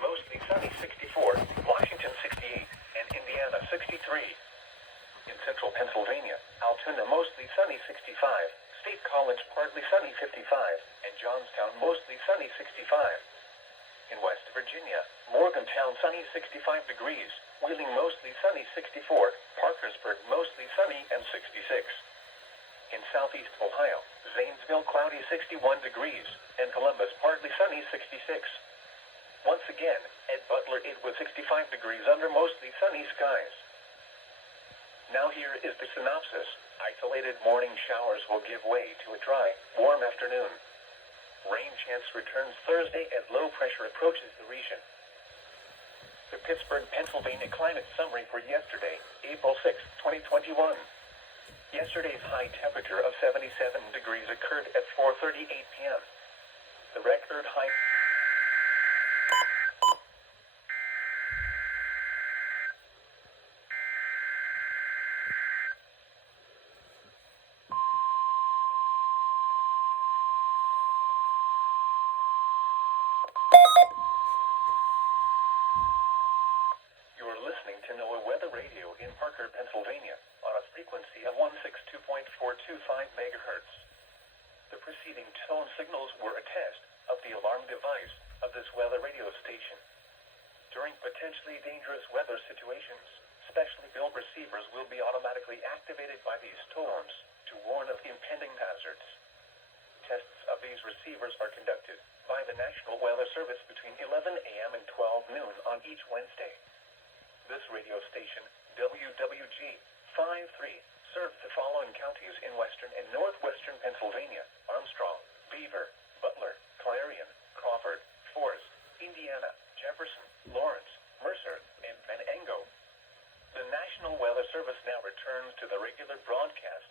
mostly sunny 64, Washington 68, and Indiana 63. In central Pennsylvania, Altoona mostly sunny 65, State College partly sunny 55, and Johnstown mostly sunny 65. In West Virginia, Morgantown sunny 65 degrees, Wheeling mostly sunny 64, Parkersburg mostly sunny and 66. In southeast Ohio, Zanesville cloudy 61 degrees, and Columbus partly sunny 66. Once again, at Butler it was 65 degrees under mostly sunny skies. Now here is the synopsis. Isolated morning showers will give way to a dry, warm afternoon. Rain chance returns Thursday as low pressure approaches the region. The Pittsburgh, Pennsylvania climate summary for yesterday, April 6, 2021. Yesterday's high temperature of 77 degrees occurred at 4:38 p.m. The record high You're listening to NOAA Weather Radio in Parker, Pennsylvania, on a frequency of 162.425 MHz. The preceding tone signals were a test of the alarm device of this weather radio station. During potentially dangerous weather situations, specially built receivers will be automatically activated by these tones to warn of impending hazards. Tests of these receivers are conducted by the National Weather Service between 11 a.m. and 12 noon on each Wednesday. This radio station, WWG 53, serves the following counties in western and northwestern Pennsylvania: Armstrong, Beaver, Butler, Clarion, Crawford, Forest, Indiana, Jefferson, Lawrence, Mercer, and Venango. The National Weather Service now returns to the regular broadcast